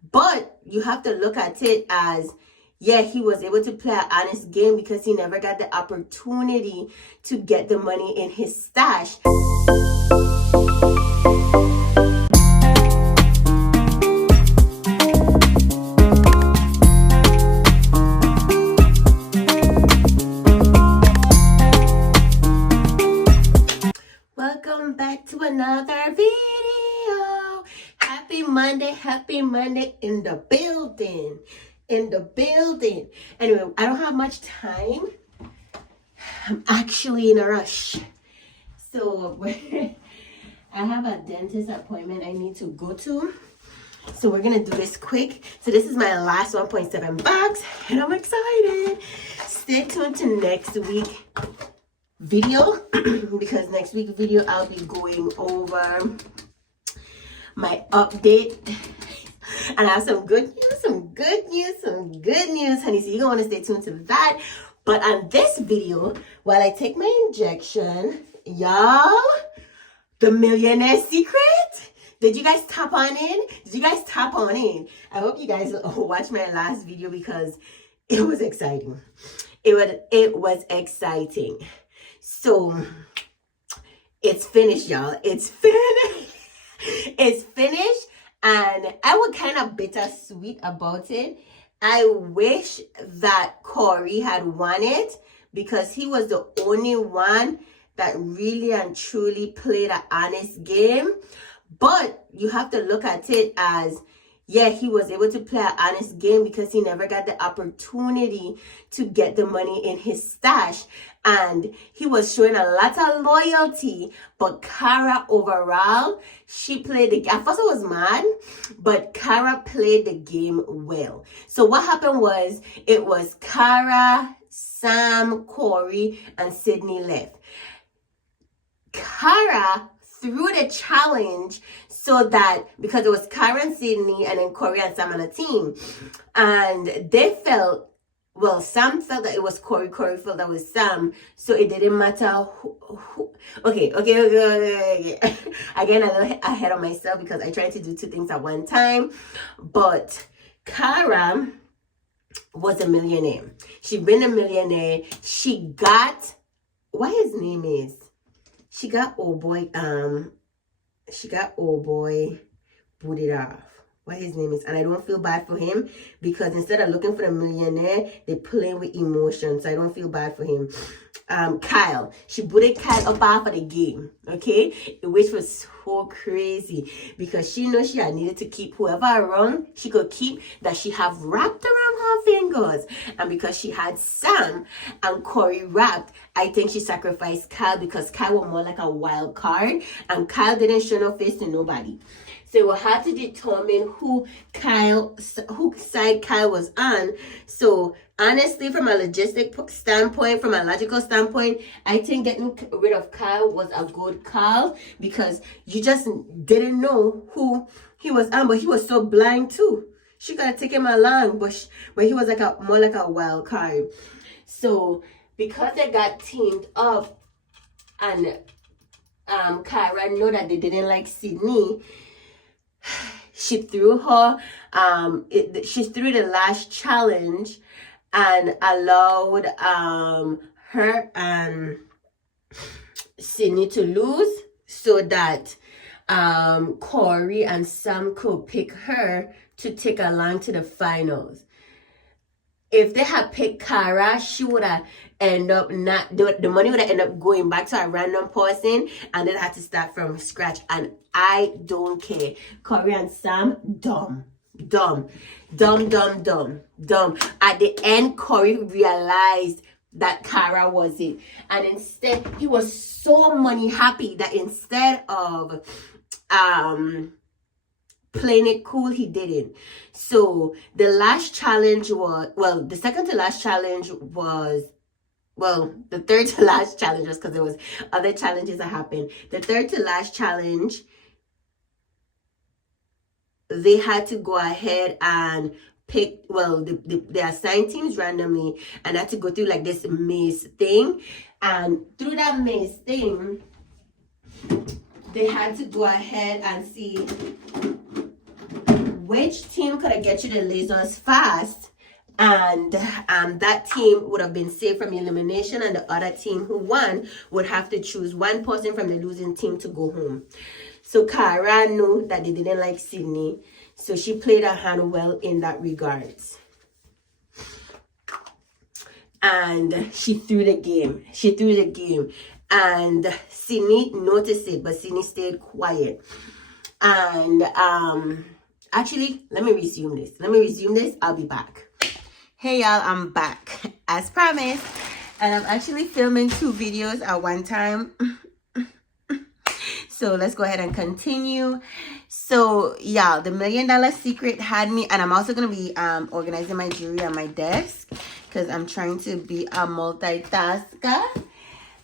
But you have to look at it as, yeah, he was able to play an honest game because he never got the opportunity to get the money in his stash. Welcome back to another video. Happy Monday in the building. Anyway, I don't have much time. I'm actually in a rush. So I have a dentist appointment I need to go to. So we're gonna do this quick. So this is my last 1.7 bucks and I'm excited. Stay tuned to next week video because next week video I'll be going over my update and I have some good news, honey. So you're gonna want to stay tuned to that. But on this video, while I take my injection, y'all, the millionaire secret. Did you guys tap on in? I hope you guys watched my last video because it was exciting. It was exciting. So it's finished, y'all. It's finished. And I was kind of bittersweet about it. I wish that Corey had won it because he was the only one that really and truly played an honest game. But you have to look at it as, yeah, he was able to play an honest game because he never got the opportunity to get the money in his stash. And he was showing a lot of loyalty. But Cara overall, she played the game. At first I was mad, but Cara played the game well. So what happened was, it was Cara, Sam, Corey, and Sydney left. Cara threw the challenge so that, because it was Cara and Sydney and then Corey and Sam on a team, and they felt, well, Sam felt that it was Corey felt that it was Sam, so it didn't matter who. Okay. I get a little ahead of myself because I tried to do two things at one time. But Cara was a millionaire. She'd been a millionaire. She got, what his name is? She got old boy booted off. What his name is. And I don't feel bad for him because instead of looking for the millionaire, they playing with emotions. So I don't feel bad for him. Kyle. She booted Kyle up off of the game. Okay? Which was so crazy because she knows she had needed to keep whoever around she could keep that she have wrapped around her fingers. And because she had Sam and Corey wrapped, I think she sacrificed Kyle because Kyle was more like a wild card and Kyle didn't show no face to nobody. So we had to determine who side Kyle was on. So honestly, from a logistic standpoint, from a logical standpoint, I think getting rid of Kyle was a good call because you just didn't know who he was on, but he was so blind too. She gotta take him along, but he was like more like a wild card. So because they got teamed up and Kyra know that they didn't like Sydney, she threw her she threw the last challenge and allowed her and Sydney to lose so that Corey and Sam could pick her to take along to the finals. If they had picked Cara, she would have ended up the money would have ended up going back to a random person and then had to start from scratch. And I don't care. Corey and Sam, dumb. At the end, Corey realized that Cara was it. And instead, he was so money happy that instead of playing it cool, he didn't. So the last challenge was, well, the second to last challenge was, well, the third to last challenge was because there was other challenges that happened. The third to last challenge, they had to go ahead and pick, well, they assigned teams randomly and had to go through like this maze thing. And through that maze thing, they had to go ahead and see which team could get you the lasers fast, and that team would have been saved from elimination, and the other team who won would have to choose one person from the losing team to go home. So Cara knew that they didn't like Sydney, so she played her hand well in that regards. And she threw the game. And Sydney noticed it, but Sydney stayed quiet. And actually, let me resume this. I'll be back. Hey y'all, I'm back as promised, and I'm actually filming 2 videos at one time. So let's go ahead and continue. So yeah, the $1 Million Secret had me, and I'm also gonna be organizing my jewelry on my desk because I'm trying to be a multitasker.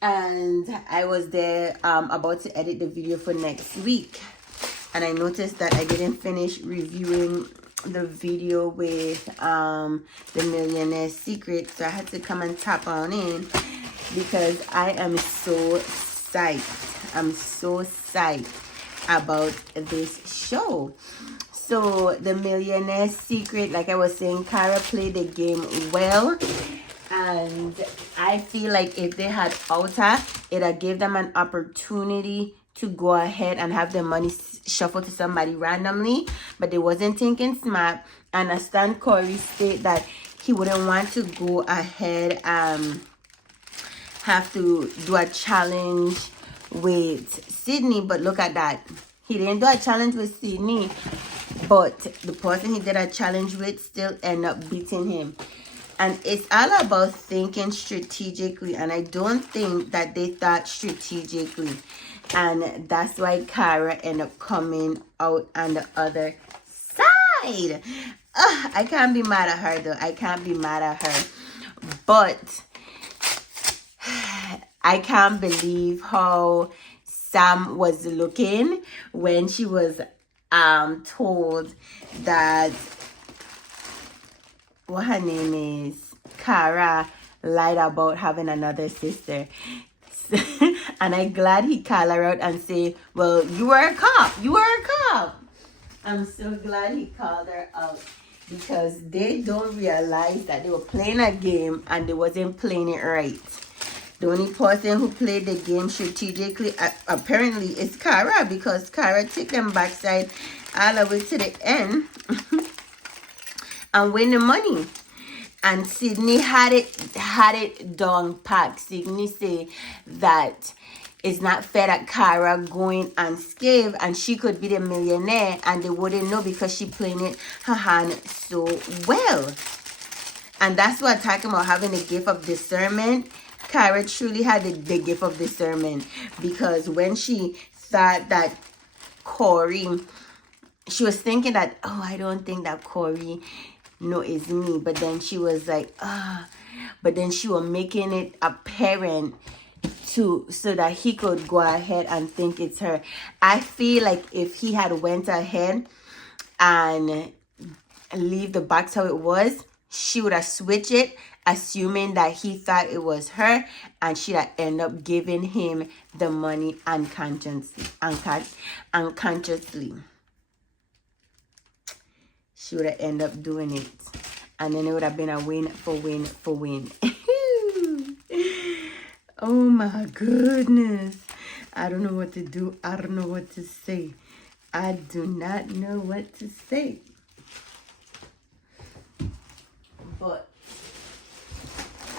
And I was there about to edit the video for next week, and I noticed that I didn't finish reviewing the video with the Millionaire Secret, so I had to come and tap on in because I am so psyched. I'm so psyched about this show. So the Millionaire Secret, like I was saying, Cara played the game well, and I feel like if they had Ulta, it'd give them an opportunity to go ahead and have the money shuffled to somebody randomly, but they wasn't thinking smart. And as Stan Corey stated that he wouldn't want to go ahead and have to do a challenge with Sydney, but look at that. He didn't do a challenge with Sydney, but the person he did a challenge with still ended up beating him. And it's all about thinking strategically, and I don't think that they thought strategically. And that's why Cara ended up coming out on the other side. I can't be mad at her though. I can't be mad at her. But I can't believe how Sam was looking when she was told that what her name is, Cara, lied about having another sister. And I'm glad he called her out and say, well, you were a cop. I'm so glad he called her out, because they don't realize that they were playing a game and they wasn't playing it right. The only person who played the game strategically apparently is Cara, because Cara took them backside all the way to the end and win the money. And Sydney had it down packed. Sydney say that it's not fair that Cara going unscathed and she could be the millionaire and they wouldn't know because she playing it her hand so well. And that's what I'm talking about, having the gift of discernment. Cara truly had the gift of discernment, because when she thought that Corey, she was thinking that, oh, I don't think that Corey no it's me, but then she was like, but then she was making it apparent so that he could go ahead and think it's her. I feel like if he had went ahead and leave the box how it was, she would have switched it, assuming that he thought it was her, and she'd have end up giving him the money unconsciously. She would have ended up doing it, and then it would have been a win for win for win. Oh my goodness, I don't know what to do. I don't know what to say. I do not know what to say. But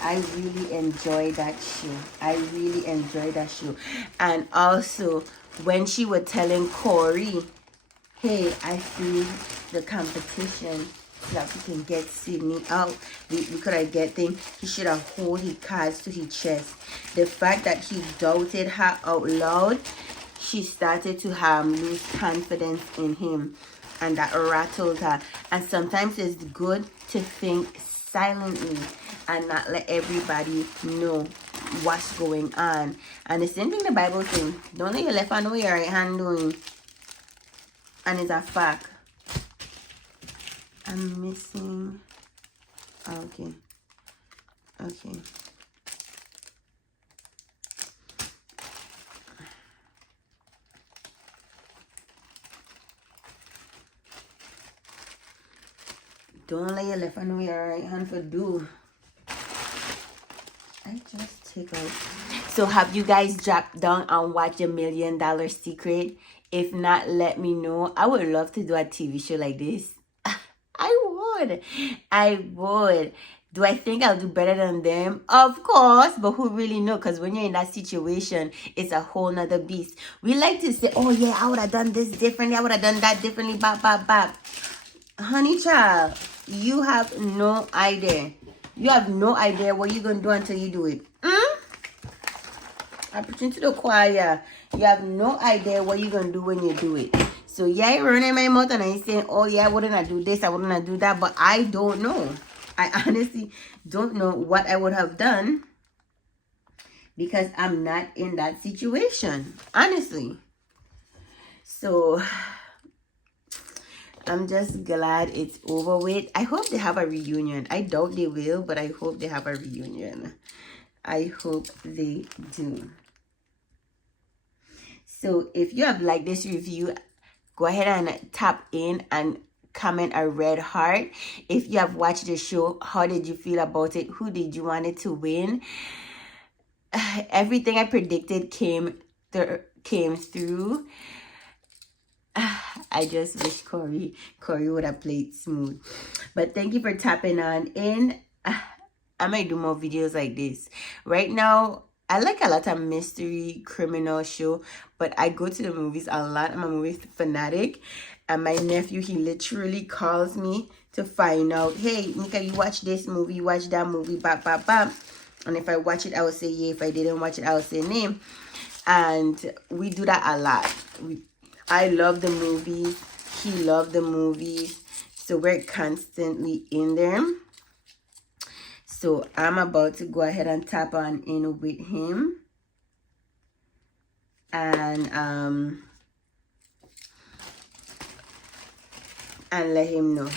I really enjoyed that show. And also when she was telling Corey, hey, I see the competition so that we can get Sydney out. We could have get him. He should have hold his cards to his chest. The fact that he doubted her out loud, she started to lose confidence in him, and that rattled her. And sometimes it's good to think silently and not let everybody know what's going on. And the same thing the Bible says, don't let your left hand know what your right hand doing. And it's a fact. I'm missing. Okay. Don't let your left hand know your right hand for do. I just take out. So have you guys dropped down and watched $1 Million Secret? If not, let me know. I would love to do a TV show like this. I would. Do I think I'll do better than them? Of course, but who really know? Because when you're in that situation, it's a whole nother beast. We like to say, oh yeah, I would have done this differently. I would have done that differently. Bop, bop, bop. Honey child, you have no idea. You have no idea what you're going to do until you do it. I preach into the choir. You have no idea what you're going to do when you do it. So yeah, you're running my mouth and I'm saying, oh yeah, wouldn't I do this? I wouldn't I do that? But I don't know. I honestly don't know what I would have done because I'm not in that situation. Honestly. So I'm just glad it's over with. I hope they have a reunion. I doubt they will, but I hope they have a reunion. I hope they do. So if you have liked this review, go ahead and tap in and comment a red heart. If you have watched the show, how did you feel about it? Who did you want it to win? Everything I predicted came through. I just wish Corey would have played smooth. But thank you for tapping on in. I might do more videos like this. Right now, I like a lot of mystery, criminal show, but I go to the movies a lot. I'm a movie fanatic. And my nephew, he literally calls me to find out, hey, Nika, you watch this movie, you watch that movie, bap, bap, bap. And if I watch it, I will say yeah. If I didn't watch it, I will say name. And we do that a lot. I love the movies. He loved the movies. So we're constantly in there. So I'm about to go ahead and tap on in with him. And let him know.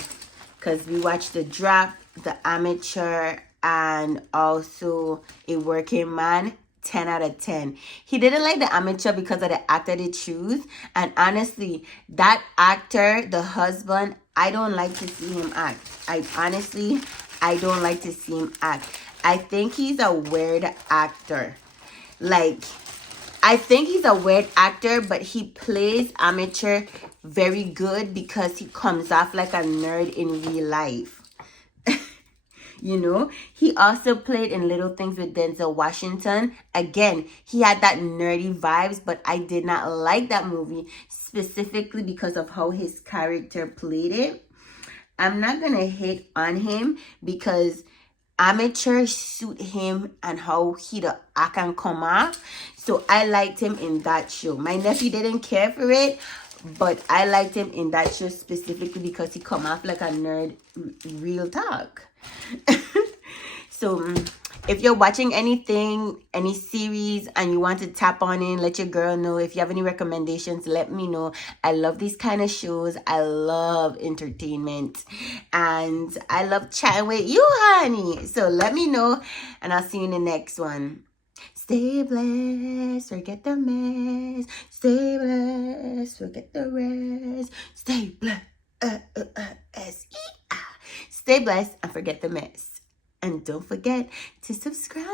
Because we watched The Drop, The Amateur, and also A Working Man. 10 out of 10. He didn't like The Amateur because of the actor they choose. And honestly, that actor, the husband, I don't like to see him act. I don't like to see him act. I think he's a weird actor. Like, I think he's a weird actor, but he plays amateur very good because he comes off like a nerd in real life. You know, he also played in Little Things with Denzel Washington. Again, he had that nerdy vibes, but I did not like that movie specifically because of how his character played it. I'm not going to hate on him because amateur suit him and how he act and come off. So I liked him in that show. My nephew didn't care for it, but I liked him in that show specifically because he come off like a nerd, real talk. So if you're watching anything, any series, and you want to tap on in, let your girl know. If you have any recommendations, let me know. I love these kind of shows. I love entertainment. And I love chatting with you, honey. So let me know, and I'll see you in the next one. Stay blessed, forget the mess. Stay blessed, forget the rest. Stay blessed, S-E-I. Stay blessed and forget the mess. And don't forget to subscribe.